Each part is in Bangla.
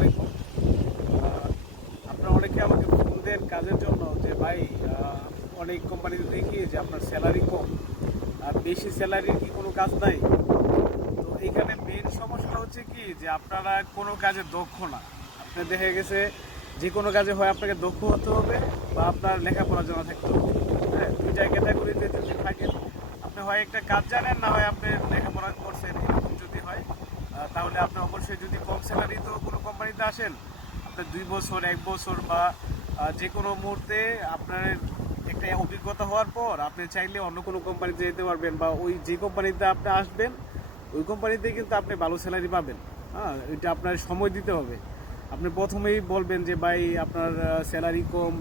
আলাইকুম। আপনারা অনেকে আমাকে ফোন দেন কাজের জন্য যে ভাই, অনেক কোম্পানিতে দেখি যে আপনার স্যালারি কম, আর বেশি স্যালারির কি কোনো কাজ নাই? তো এইখানে মেন সমস্যাটা হচ্ছে কি যে আপনারা কোনো কাজে দক্ষ না। আপনি দেখে গেছে যে কোনো কাজে হয় আপনাকে দক্ষ হতে হবে বা আপনার লেখাপড়া জানা থাকতে হবে। হ্যাঁ, দুইটা ক্যাটাগরিতে যদি থাকেন, আপনি হয় একটা কাজ জানেন, না হয় আপনি লেখাপড়া করছেন, এরকম যদি হয় তাহলে আপনি অবশ্যই যদি কম স্যালারি তো কোনো কোম্পানিতে আসেন, আপনার 2 বছর 1 বছর বা যে কোনো মুহূর্তে আপনার একটা অভিজ্ঞতা হওয়ার পর আপনি চাইলে অন্য কোনো কোম্পানিতে যেতে পারবেন, বা ওই যে কোম্পানিতে আপনি আসবেন ওই কোম্পানিতে কিন্তু আপনি ভালো স্যালারি পাবেন। হ্যাঁ, এটা আপনার সময় দিতে হবে। আপনি প্রথমেই বলবেন যে ভাই আপনার স্যালারি কম,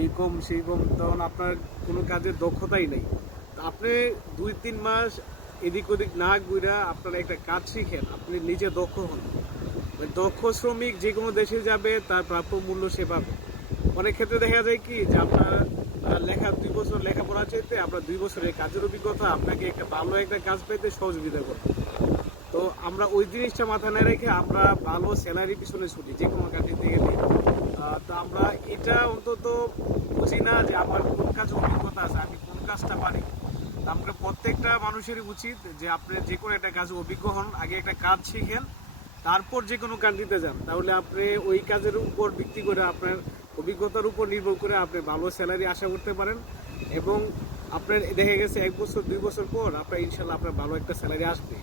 এই কম সেই কম, তখন আপনার কোনো কাজের দক্ষতাই নেই। তো আপনি 2-3 মাস এদিক ওদিক না ঘুরা আপনারা একটা কাজ শিখেন, আপনি নিজে দক্ষ হন। ওই দক্ষ শ্রমিক যে কোনো দেশে যাবে তার প্রাপ্য মূল্য সে পাবে। অনেক ক্ষেত্রে দেখা যায় কি যে আপনার 2 বছর লেখাপড়া চাইতে আপনার 2 বছরের কাজের অভিজ্ঞতা আপনাকে একটা ভালো একটা কাজ পেতে সহযোগিতা করবে। তো আমরা ওই জিনিসটা মাথায় না রেখে আমরা ভালো স্যালারি পিছনে ছুটি যে কোনো কাজে গেলে। তো আমরা এটা অন্তত বুঝি না যে আমার কোন কাজে অভিজ্ঞতা আছে, আমি কোন কাজটা পারি। তো আমরা প্রত্যেকটা মানুষেরই উচিত যে আপনি যে কোনো একটা কাজে অভিজ্ঞ হন, আগে একটা কাজ শিখেন, তারপর যে কোনো কাজ দিতে যান। তাহলে আপনি ওই কাজের উপর ভিত্তি করে আপনার অভিজ্ঞতার উপর নির্ভর করে আপনি ভালো স্যালারি আশা করতে পারেন। এবং আপনার দেখে গেছে 1 বছর 2 বছর পর আপনার ইনশাল্লাহ আপনার ভালো একটা স্যালারি আসবে।